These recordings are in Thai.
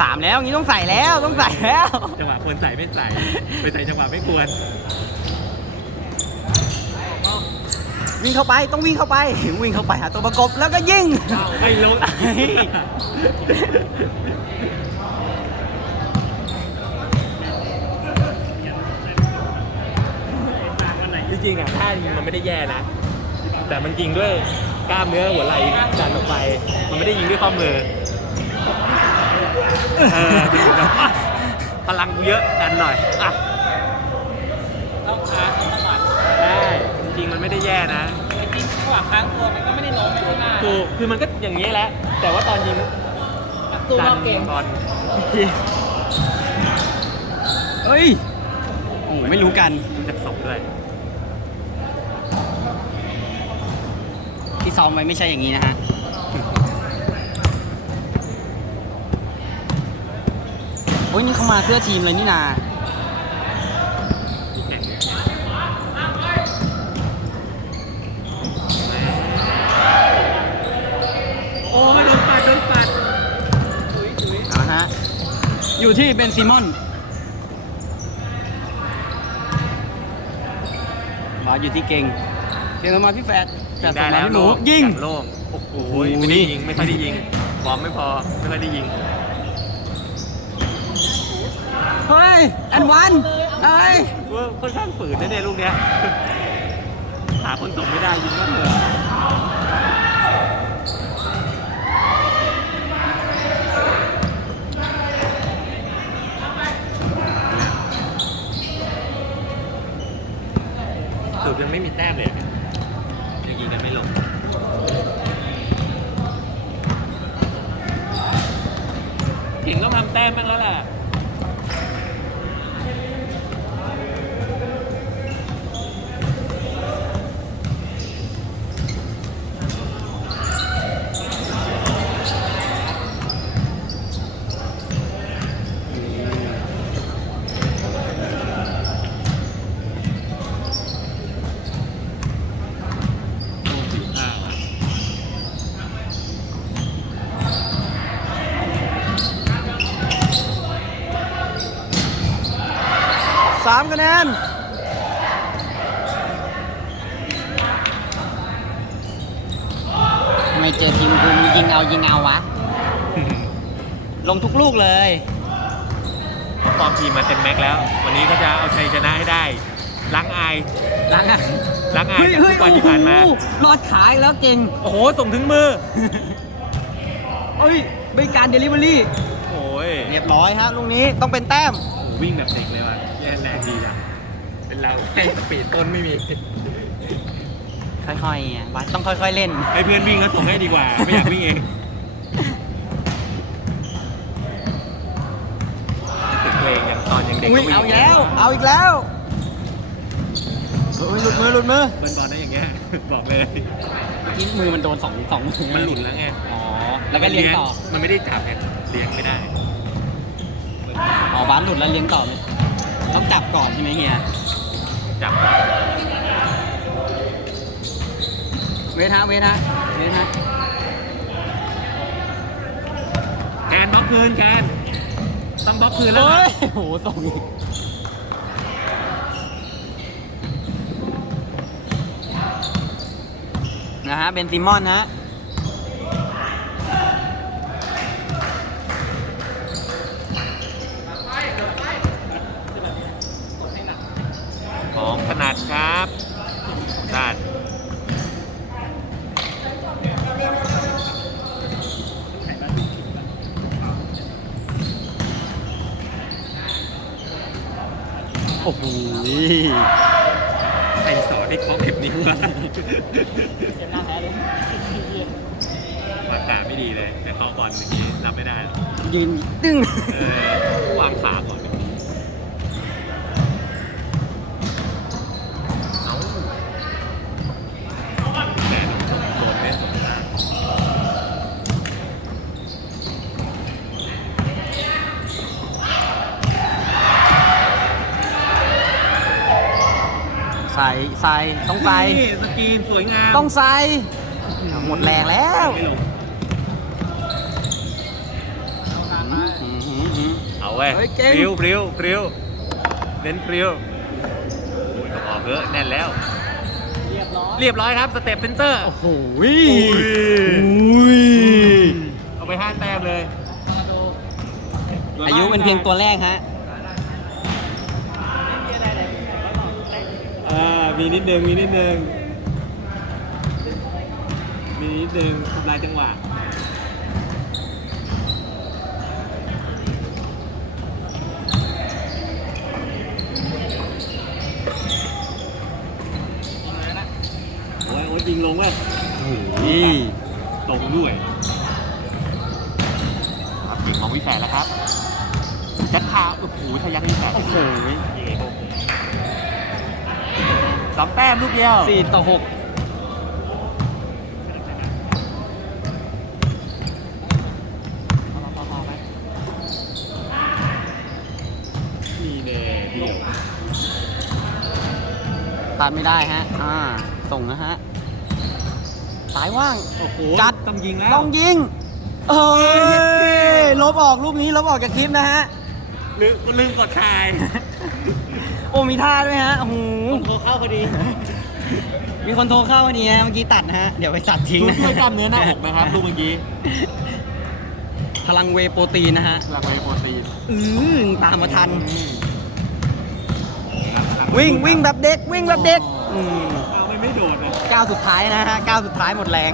สามแล้วงี้ต้องใส่แล้วต้องใส่แล้วจังหวะควรใส่ไม่ใส่ ไปใส่จังหวะไม่ควร วิ่งเข้าไปต้องวิ่งเข้าไป วิ่งเข้าไปหาตัวประกบแล้วก็ยิงไม่ลง เฮ้ย จริงๆอะท่ายิงมันไม่ได้แย่นะ แต่มันยิงด้วยกล้ามเนื้อหัวไหล่ดันออกไป มันไม่ได้ยิงด้วยข้อมือเออดูนะพลังกูเยอะดันหน่อยอะต้องค้างต้องสะบัดได้จริงๆมันไม่ได้แย่นะแต่จริงๆจังหวะค้างตัวมันก็ไม่ได้โน้มไปข้างหน้าถูกคือมันก็อย่างนี้ยแหละ แต่ว่าตอนยิงสู้ดัรอบเกมบอลเฮ้ยโอ้ไม่รู้กันจากศพด้วย ที่ซ้อมไว้ไม่ใช่อย่างนี้นะฮะโอ้ยนี่เขามาเสื้อทีมเลยนี่นาแข่งโอ้ยโดนปัดโดนปัดเอาฮะอยู่ที่เบนซิมอนบาสอยู่ที่เก่งเก่งมาพี่แฟด แฟดส่ได้งมาแล้วพี่หนูโล่งยิงโล่งโอ้โหโอ้ยไม่ได้ยิงไม่ค่อยได้ยิงบอมไม่พอไม่ค่อยได้ยิงเฮ้ยแอนวันเฮ้ยว่าค่อนข้างฝืนนะเนี่ยลูกเนี้ยหาคนส่งไม่ได้ยิงก็เถอะสุดยังไม่มีแต้มเลยอะยังยิงกันไม่ลง แรกแม่งแล้วแหละ 3คะแนนไม่เจอทีมกูยิงเอายิงเอาวะ ลงทุกลูกเลยฟอร์มทีมมาเต็มแม็กแล้ว วันนี้ก็จะเอาชัยชนะให้ได้ล้างอายล้างอะล้างอายทุกคนที่ผ่านมาลอดขายแล้วเก่ง โอ้โห ส่งถึงมือเอ้ยบริการเดลิเวอรี่โอ้ยเรียบร้อยฮะลูกนี้ต้องเป็นแต้ม วิ่งแบบเด็กเลยว่ะ แย่แรงดีอะเป็นเราให้สปีดต้นไม่มี ค่อยๆอะบัสต้องค่อยๆเล่น ให้เพื่อนวิ่งแล้วส่งให้ดีกว่า ไม่อยากวิ่งเองติดเพลงยังตอนยังเด็กอุ้ยก็วิ่งเอาอีกแล้ว เอาอีกแล้วเฮ้ยหลุดมือหลุดมือ เบิร์นบอลนะอย่างเงี้ย บอกเลยนี่มือมันโดนสองสองมือมันหลุดแล้วไง อ๋อ แล้วก็เลี้ยงต่อ มันไม่ได้จับไงเลี้ยงไม่ได้ อ๋อบาสหลุดแล้วเลี้ยงต่อไหม ต้องจับก่อนใช่ไหมเฮียจับเวทฮะเวทฮะเวทฮะแกนบล็อกคืนแกนต้องบล็อกคืนแล้วเฮ้นะยโหส่งอีกนะฮะเบนซิมอนฮะ ของถนัดครับด้าน โอ้โหใครสอนให้เคาะเก็บนิ้ววะเกมหน้าแพ้เลยวางขาไม่ดีเลยแต่เคาะบอลเมื่อกี้รับไม่ได้หรอกยืนตึ้งเออวางขาก่อนเอาแต่โดนไม่สนใจ ใส่ใส่ต้องใส่นี่สกรีนสวยงามต้องใส่หมดแรงแล้วไม่ลงอื้อหือหือเอาเว้ยเฮ้ยเก่งปริ้วปริ้วปริ้วเน้นปริ้วโอ้ยต้องออกเยอะแน่นแล้ว เรียบร้อยเรียบร้อยครับสเต็ปเซนเตอร์โอ้โหอุ้ยเอาไปห้าแต้มเลยมาดูอายุเป็นเพียงตัวแรกฮะ มีอะไรไหนที่ไหนก็ต่อเต้น อ่ามีนิดนึงมีนิดนึงมีนิดนึงทำลายจังหวะโอ้ยโอ้ยยิงลงเว้ยนี่ตรงด้วยครับถึงมองวิแฝดแล้วครับยัดขาโอ้โหทะยักวิแฝดโอ้โหยิงเองสองแต้มลูกเดียวสี่ต่อหกนี่เน่เดียวพลาดไม่ได้ฮะ อ่า ส่งนะฮะ สายว่าง โอ้โหกัด ต้องยิงแล้ว ต้องยิง เอ้ยลบออกลูกนี้ลบออกจากคลิปนะฮะ ลืมลืมกดคาย โอ้มีท่าด้วยฮะโอ้โหคนโทรเข้าพอดี มีคนโทรเข้าพอดีฮะเมื่อกี้ตัดนะฮะ เดี๋ยวไปตัดทิ้งดูนะช่วยกล้ามเนื้อหน้าอกนะครับลูกเมื่อกี้พลังเวย์โปรตีนนะฮะพลังเวย์โปรตีนอือตามมาทัน วิ่งวิ่งแบบเด็กวิ่งแบบเด็กอืมเอาไม่ไม่โดดนะก้าวสุดท้ายนะฮะก้าวสุดท้ายหมดแรง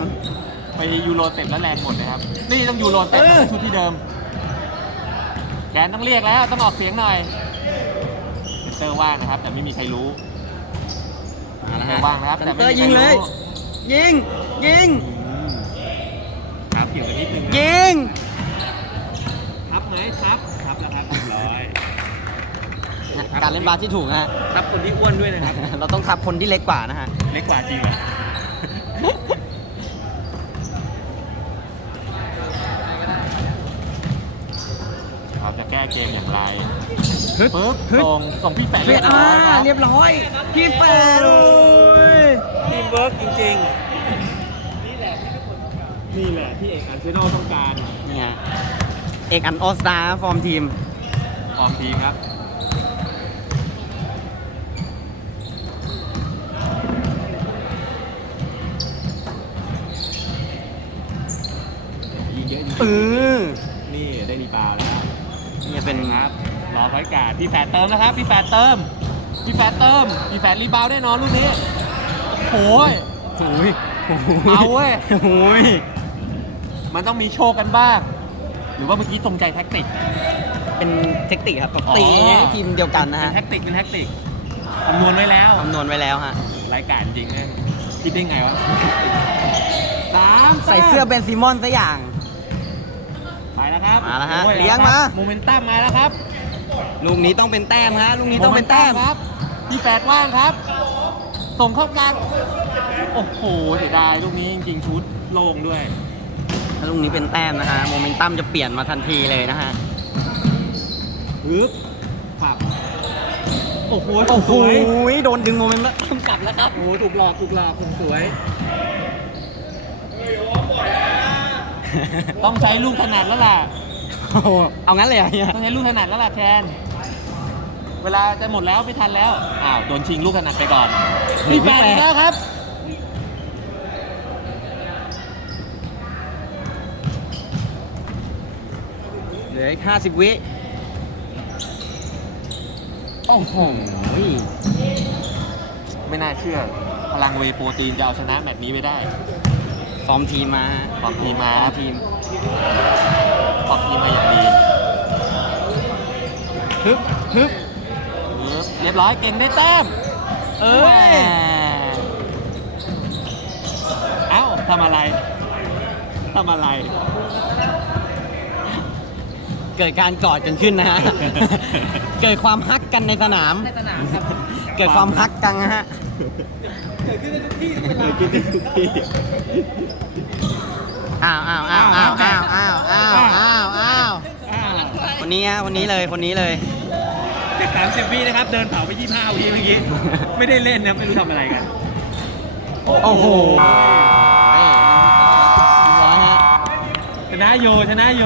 ไปยูโรเต็ปแล้วแรงหมดนะครับ นี่ต้องยูโรเต็ปเออ ชุดที่เดิมแกนต้องเรียกแล้วต้องออกเสียงหน่อย เซนเตอร์ว่างนะครับ แต่ไม่มีใครรู้มาแล้วไม่ฮะว่างนะครับเซแต่นไม่เตอมีร์ใครยิงเลยรู้ยิง ยิง ครับเกี่ยวกันนิดนึงนะยิง ทับไหมทับทับแล้วครับเรียบร้อยการเล่นบาสที่ถูกนะฮะ ทับคนที่อ้วนด้วยนะครับ เราต้องทับคนที่เล็กกว่านะฮะ เล็กกว่าจริงเหรอ เราจะแก้เกมอย่างไรฮึดปึ๊บฮึดส่งส่งพี่แฝดเรียบร้อยครับเรียบร้อย พี่แฟร์เลยทีมเวิร์กจริงๆ นี่แหละที่ทุกคนต้องการนี่แหละที่เอกอันเชโนต้องการนี่ไงเอกอันออสตาฟอร์มทีม ฟอร์มทีมครับยิงเยอะจริงเออ ๆนี่ได้รีบาวแล้ว นี่ เป็นครับรอไว้กาดพี่แฝดเติมนะครับ พี่แฝดเติม พี่แฝดเติม พี่แฝดรีบาวแน่นอนลูกนี้โอ้ยโอ้ยเอาเว้ยโอ้ยมันต้องมีโชคกันบ้าง หรือว่าเมื่อกี้ตรงใจแท็กติก เป็นเทคนิคครับแบบอ๋อตีให้ทีมเดียวกันนะเป็ฮะนแท็กติกเป็นแท็กติกคำนวณไว้แล้วคำนวณไว้แล้วฮะ รายการจริงเลยคิดได้ไงวะสามใส่เสื้อเบนซิมอนซะอย่าง ไปแล้วครับมาแล้วฮะโอ้เลี้ยงมา โมเมนตัมมาแล้วครับลูกนี้ต้องเป็นแต้มฮะลูกนี้ต้องเป็นแต้มครับพี่แปดว่างครับ ส่งเข้ากลางโอ้โหเสียดายลูกนี้จริงๆชุดโล่งด้วย ถ้าลูกนี้เป็นแต้มนะฮะโมเมนตัมจะเปลี่ยนมาทันทีเลยนะฮะปึ๊บปับ โอ้โหโอ้โหสวยโดนดึงโมเมนตัมกลับแล้วครับ โอ้โห ถูกหลอก ถูกหลอกผมสวย ต้องใช้ลูกถนัดแล้วล่ะ โอ้โหเอางั้นเลยเหรอเนี่ยต้องใช้ลูกถนัดแล้วล่ะแทน เวลาจะหมดแล้วไม่ทันแล้ว อ้าวโดนชิงลูกถนัดไปก่อนเฮ้ยมีแฟนพี่อีแฟนกแล้วครับ เหลืออีกห้าสิบวิโอ้โหไม่น่าเชื่อ พลังเวย์โปรตีนจะเอาชนะแมตช์นี้ไปได้ ฟอร์มทีมมาฮะฟอร์มทีมมาฟอคร์รัมบทีมฟอร์มทีมมาอย่างดีฮึบฮึบปึ๊บเรียบร้อยเก่งได้แต้ม เอ้ยแหมเอ้าทำอะไรทำอะไร เกิดการกอดกันขึ้นนะฮะ เกิดความฮักกันในสนาม ในสนามครับ เกิดความฮักกันนะฮะเกิดขึ้นในทุกที่ทุกเวเอลาอกินได้ทุกที่อ้าวอ้าวอ้าวอ้าวอ้าวอ้าวอ้าวอ้าวอ้าวอ้าววันนี้ฮะวันนี้เลยคนนี้เลยจากสามสิบวินะครับ เดินเผาไปยี่ห้าวิเมื่อกี้ไม่ได้เล่นนะไม่รู้ทำอะไรกัน โอ้โหชนะโยชนะโย